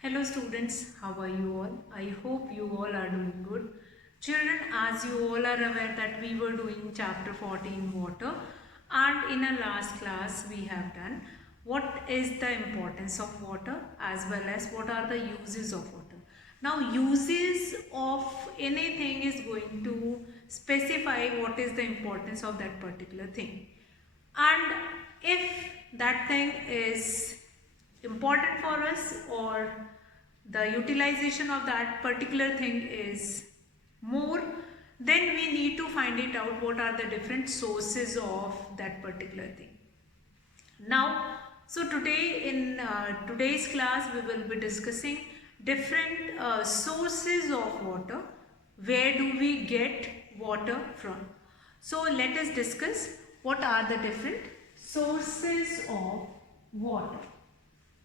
Hello students, how are you all? I hope you all are doing good. Children, as you all are aware that we were doing chapter 14 water, and in our last class we have done what is the importance of water as well as what are the uses of water. Now uses of anything is going to specify what is the importance of that particular thing, and if that thing is important for us or the utilization of that particular thing is more, then we need to find it out what are the different sources of that particular thing. Now, so today in today's class we will be discussing different sources of water. Where do we get water from? So let us discuss what are the different sources of water.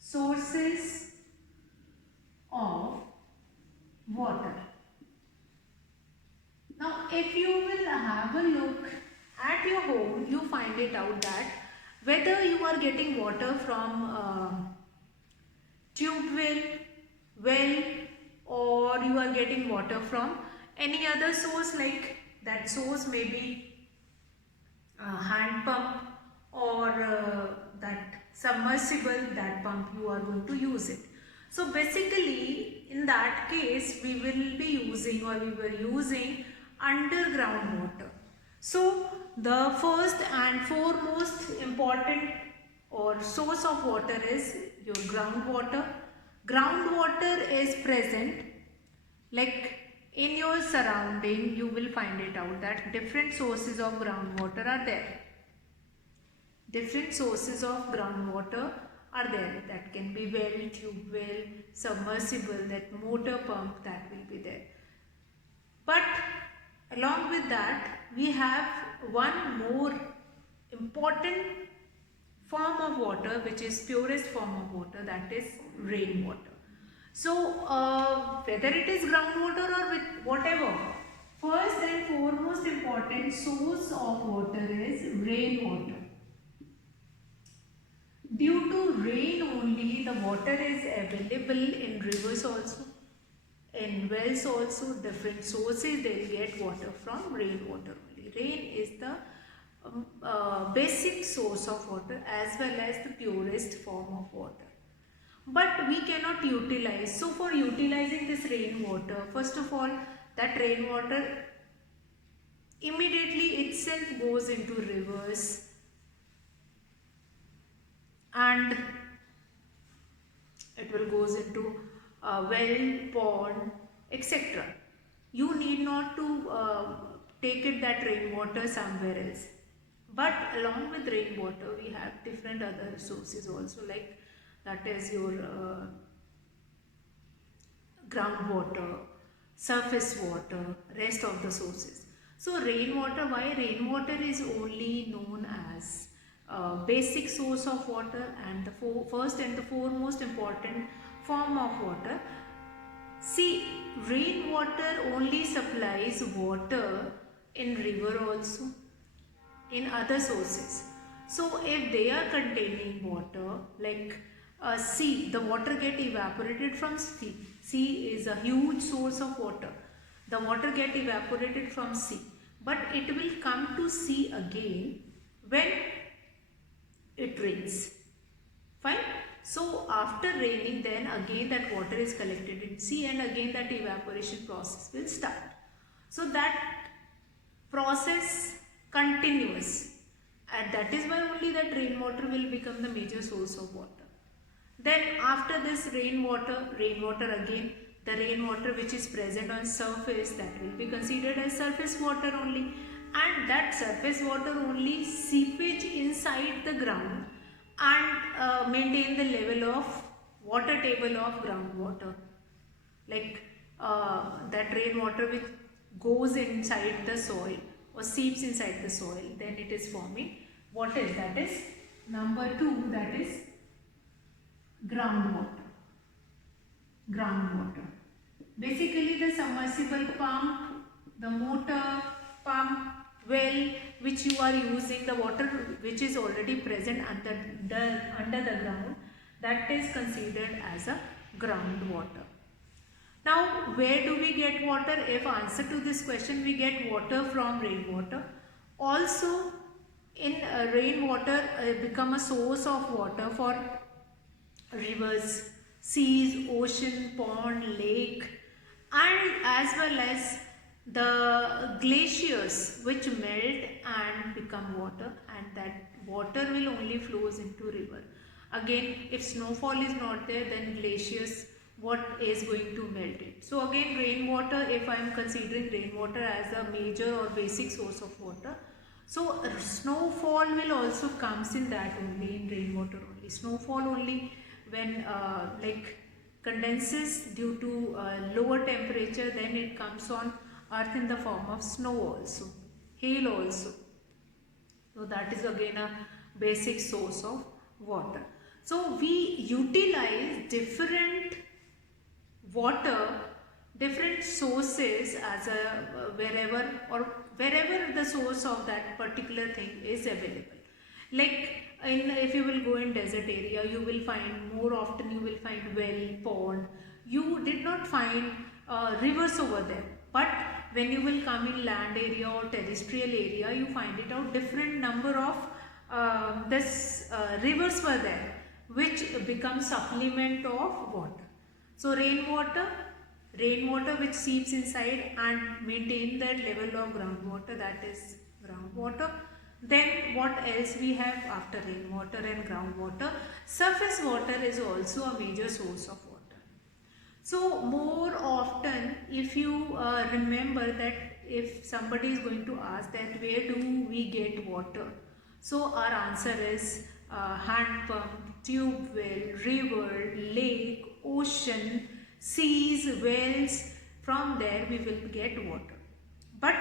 Sources of water. Now if you will have a look at your home, you find it out that whether you are getting water from tube well, or you are getting water from any other source, like that source may be hand pump or that submersible, that pump you are going to use it. So basically in that case we will be using, or we were using, underground water. So the first and foremost important or source of water is your groundwater. Groundwater is present, like in your surrounding you will find it out that different sources of groundwater are there. Different sources of groundwater are there. That can be well, tube well, submersible, that motor pump, that will be there. But along with that we have one more important form of water, which is purest form of water, that is rainwater. So whether it is groundwater or with whatever, first and foremost important source of water is rainwater. Due to rain only the water is available in rivers also, in wells also, different sources they will get water from rainwater only. Rain is the basic source of water as well as the purest form of water. But we cannot utilize. So for utilizing this rainwater, first of all, that rainwater immediately itself goes into rivers and it will goes into well, pond, etc. You need not to take it that rainwater somewhere else. But along with rainwater we have different other sources also, like that is your groundwater, surface water, rest of the sources. So rainwater, why rainwater is only known as basic source of water and the first and the foremost important form of water. See, rainwater only supplies water in river also, in other sources. So if they are containing water, like sea, the water get evaporated from sea. Sea is a huge source of water. The water get evaporated from sea, but it will come to sea again when it rains. Fine. So after raining, then again that water is collected in sea and again that evaporation process will start. So that process continuous, and that is why only that rainwater will become the major source of water. Then after this rainwater again, the rainwater which is present on surface, that will be considered as surface water only, and that surface water only seepage inside the ground and maintain the level of water table of groundwater, like that rainwater which goes inside the soil or seeps inside the soil, then it is forming what is, that is number 2, that is groundwater. Groundwater, basically the submersible pump, the motor pump, well, which you are using, the water which is already present under the ground, that is considered as a groundwater. Now, where do we get water? If answer to this question, we get water from rainwater. Also, in rainwater become a source of water for rivers, seas, ocean, pond, lake, and as well as the glaciers which melt and become water, and that water will only flows into river. Again, if snowfall is not there, then glaciers, what is going to melt it? So again, rainwater, if I am considering rainwater as a major or basic source of water, so snowfall will also comes in that only, in rainwater only. Snowfall only when like condenses due to lower temperature, then it comes on earth in the form of snow also, hail also. So that is again a basic source of water. So we utilize different water, different sources as a wherever the source of that particular thing is available. Like if you will go in desert area, you will find more often, you will find well, pond. You did not find rivers over there, but when you will come in land area or terrestrial area, you find it out different number of this rivers were there, which become supplement of water. So rainwater which seeps inside and maintain that level of groundwater, that is groundwater. Then what else we have after rainwater and groundwater? Surface water is also a major source of water. So more often, if you remember that if somebody is going to ask that where do we get water, so our answer is hand pump, tube well, river, lake, ocean, seas, wells. From there we will get water. But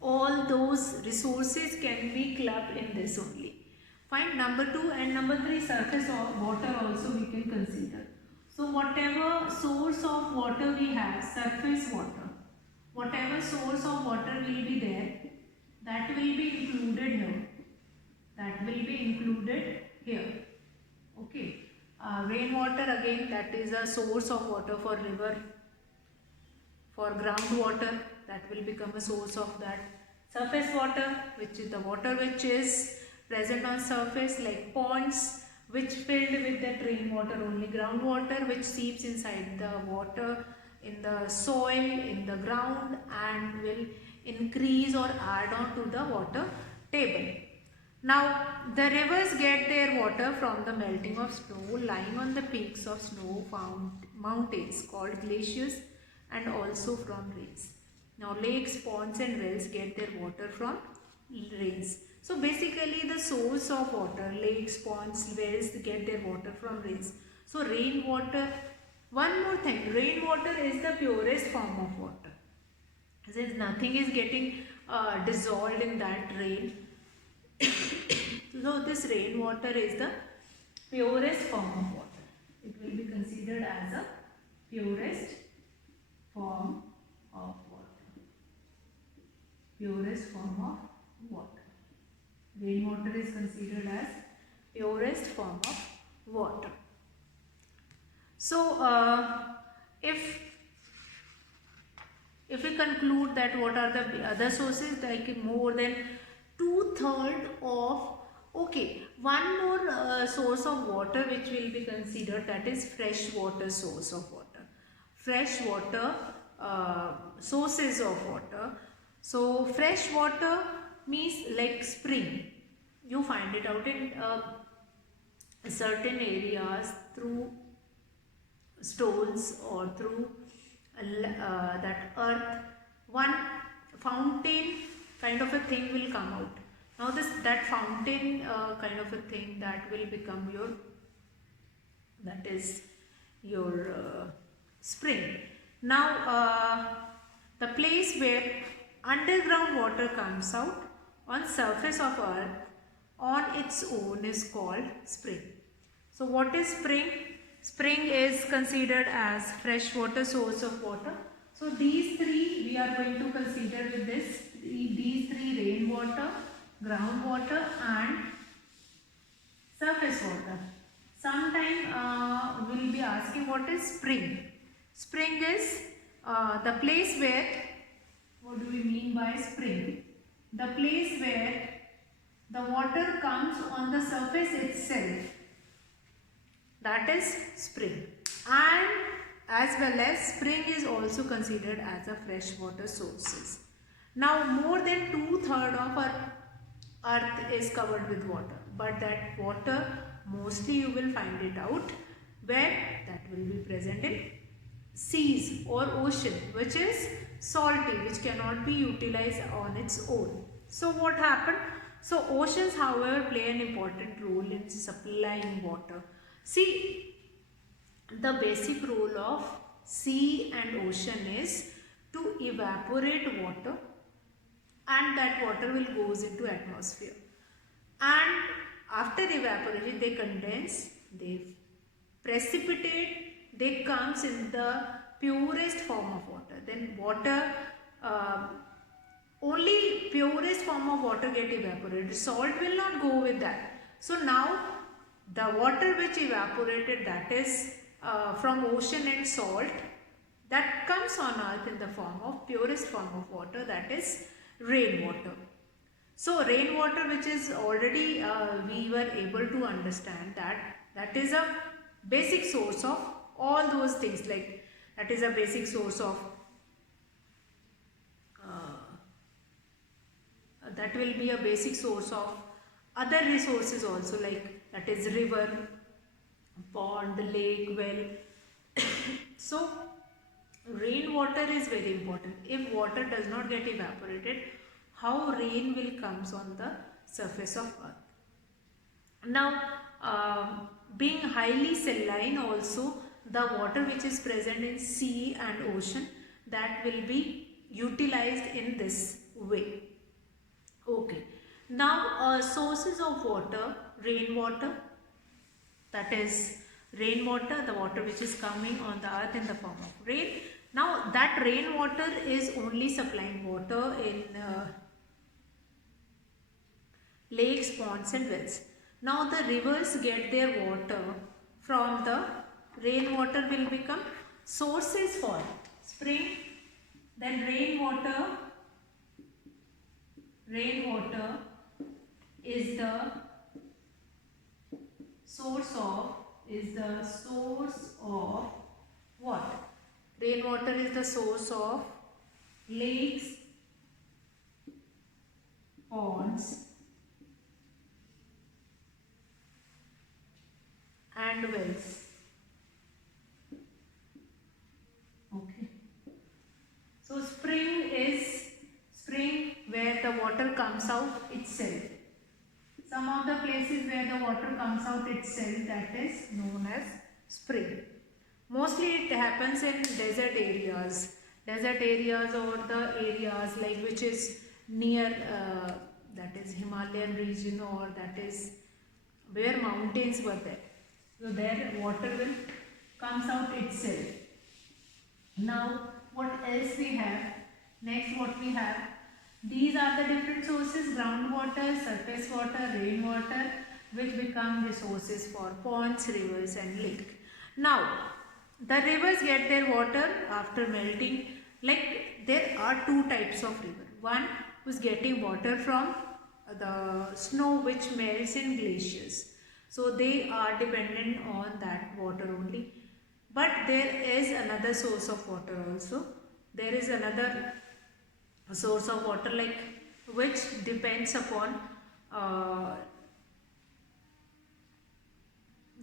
all those resources can be clubbed in this only. Fine. Number 2 and number 3, surface of water also we can consider. So whatever source of water we have, surface water, whatever source of water will be there, that will be included here. That will be included here. Okay. Rainwater again, that is a source of water for river. For groundwater, that will become a source of that. Surface water, which is the water which is present on surface, like ponds, which filled with that rainwater only. Groundwater, which seeps inside the water, in the soil, in the ground, and will increase or add on to the water table. Now, the rivers get their water from the melting of snow lying on the peaks of snow-found mountains called glaciers, and also from rains. Now, lakes, ponds and wells get their water from rains. So, basically the source of water, lakes, ponds, wells get their water from rains. So, rainwater, one more thing, rainwater is the purest form of water. Since nothing is getting dissolved in that rain, so this rainwater is the purest form of water. It will be considered as a purest form of water. Purest form of water. Rainwater is considered as purest form of water. So, if we conclude that what are the other sources, like more than 2/3 of, okay, one more source of water which will be considered, that is fresh water source of water. Fresh water sources of water. So fresh water means like spring. You find it out in certain areas through stones or through that earth. One fountain kind of a thing will come out. Now that fountain kind of a thing, that will become your, that is your spring. Now the place where underground water comes out on surface of earth on its own is called spring. So what is spring? Spring is considered as fresh water source of water. So these three we are going to consider with this, these three: rainwater, groundwater and surface water. Sometime we'll be asking what is spring. Spring is the place where, what do we mean by spring? The place where the water comes on the surface itself, that is spring. And as well as spring is also considered as a freshwater sources. Now more than 2/3 of our earth is covered with water, but that water mostly you will find it out where that will be present in seas or ocean, which is salty, which cannot be utilized on its own. So what happened? So oceans however play an important role in supplying water. See, the basic role of sea and ocean is to evaporate water, and that water will goes into atmosphere, and after evaporation they condense, they precipitate, they comes in the purest form of water. Then water, only purest form of water get evaporated, salt will not go with that. So now the water which evaporated, that is from ocean and salt, that comes on earth in the form of purest form of water, that is rainwater. So rainwater, which is already we were able to understand that is a basic source of all those things, like that is a basic source of that will be a basic source of other resources also, like that is river, pond, lake, well. So rainwater is very important. If water does not get evaporated, how rain will comes on the surface of earth? Now being highly saline also, the water which is present in sea and ocean, that will be utilized in this way. Okay, now sources of water, rainwater, that is rainwater, the water which is coming on the earth in the form of rain. Now that rainwater is only supplying water in lakes, ponds and wells. Now the rivers get their water from the rainwater, will become sources for spring, then rainwater is the source of what? Rainwater is the source of lakes, ponds and wells. Okay. So spring is where the water comes out itself. Some of the places where the water comes out itself, that is known as spring. Mostly it happens in desert areas or the areas like which is near that is Himalayan region, or that is where mountains were there. So there water will comes out itself. Now what else we have? Next what we have? These are the different sources: groundwater, surface water, rainwater, which become resources for ponds, rivers and lake. Now the rivers get their water after melting. Like there are two types of river. One who's getting water from the snow which melts in glaciers. So they are dependent on that water only. But there is another source of water also. There is another source of water like which depends upon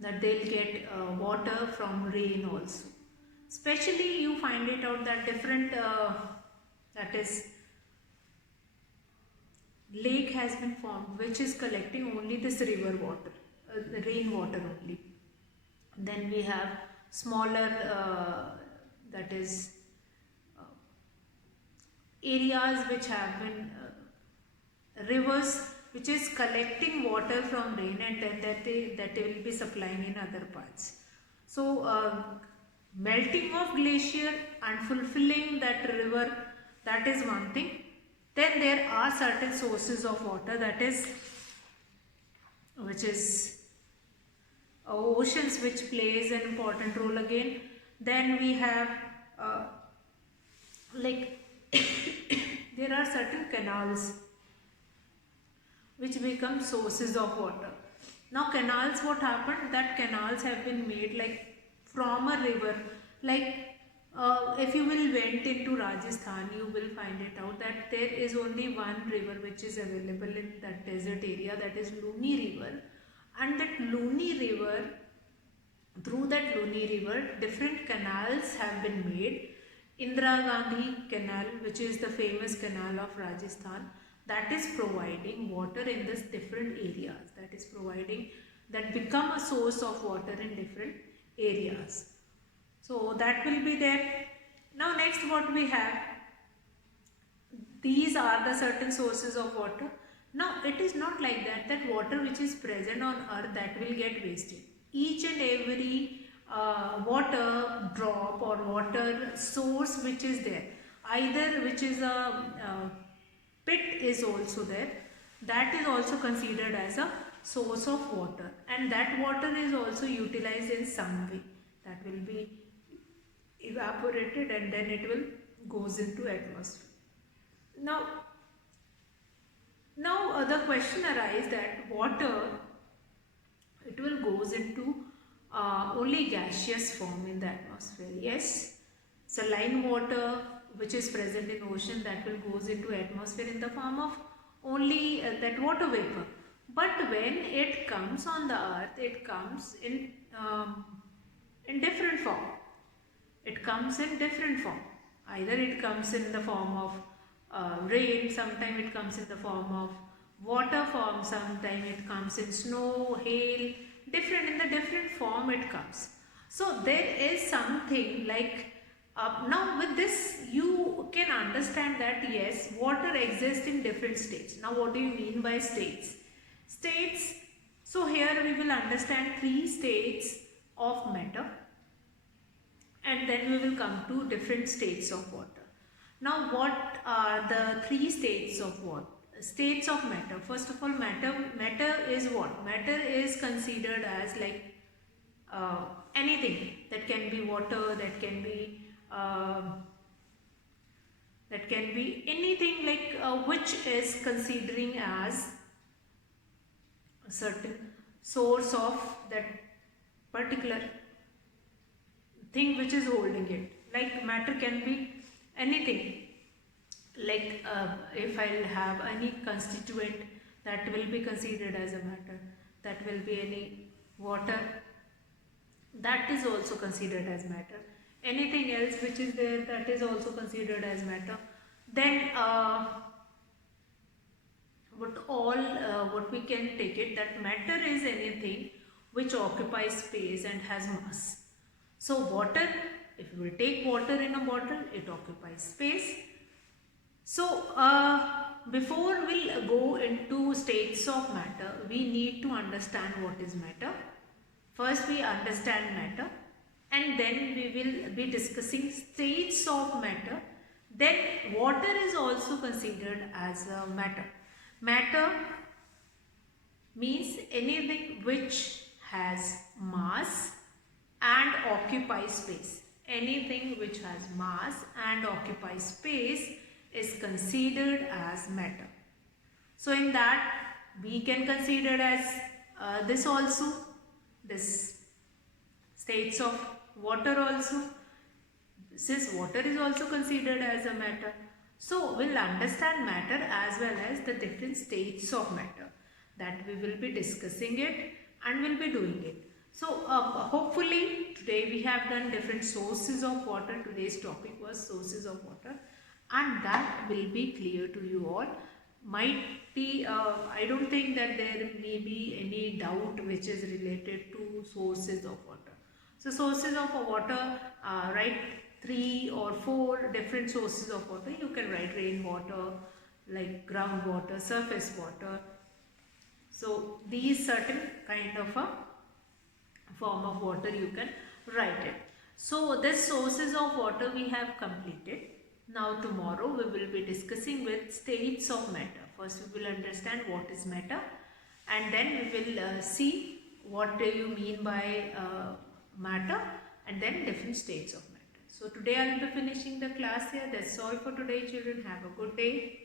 that they'll get water from rain also. Especially you find it out that different that is lake has been formed which is collecting only this river water, the rain water only. Then we have smaller that is areas which have been rivers which is collecting water from rain, and then that they will be supplying in other parts. So melting of glacier and fulfilling that river, that is one thing. Then there are certain sources of water, that is which is oceans which plays an important role again. Then we have uh, like there are certain canals which become sources of water. Now canals, what happened, that canals have been made like from a river, like if you will went into Rajasthan, you will find it out that there is only one river which is available in that desert area, that is Luni river. And that Luni river, through that Luni river, different canals have been made. Indira Gandhi Canal, which is the famous canal of Rajasthan, that is providing water in this different areas. That is providing, that become a source of water in different areas. So that will be there. Now next what we have, these are the certain sources of water. Now it is not like that, that water which is present on earth that will get wasted. Each and every water drop or water source which is there, either which is a pit is also there, that is also considered as a source of water, and that water is also utilized in some way. That will be evaporated and then it will goes into atmosphere. Now the question arises that water, it will goes into only gaseous form in the atmosphere. Yes, saline water which is present in ocean, that will goes into atmosphere in the form of only that water vapor. But when it comes on the earth, it comes in different form. It comes in different form. Either it comes in the form of rain, sometimes it comes in the form of water form, sometimes it comes in snow, hail, different, in the different form it comes. So there is something like, now with this you can understand that yes, water exists in different states. Now what do you mean by states? States, so here we will understand 3 states of matter, and then we will come to different states of water. Now what are the 3 states of water? States of matter. First of all, matter is what? Matter is considered as like anything that can be water, that can be anything like which is considering as a certain source of that particular thing which is holding it. Like matter can be anything, like if I'll have any constituent, that will be considered as a matter. That will be any water, that is also considered as matter. Anything else which is there, that is also considered as matter. Then what we can take it, that matter is anything which occupies space and has mass. So water, if we take water in a bottle, it occupies space. So before we'll go into states of matter, we need to understand what is matter. First we understand matter, and then we will be discussing states of matter. Then water is also considered as a matter. Matter means anything which has mass and occupies space. Anything which has mass and occupies space is considered as matter. So in that we can consider as this also, this states of water also, since water is also considered as a matter. So we'll understand matter as well as the different states of matter, that we will be discussing it and we'll be doing it. So hopefully today we have done different sources of water. Today's topic was sources of water, and that will be clear to you all. Might be, I don't think that there may be any doubt which is related to sources of water. So sources of water, write 3 or 4 different sources of water. You can write rainwater, like groundwater, surface water. So these certain kind of a form of water you can write it. So this sources of water we have completed. Now tomorrow we will be discussing with states of matter. First we will understand what is matter, and then we will see what do you mean by matter, and then different states of matter. So today I will be finishing the class here. That's all for today, children. Have a good day.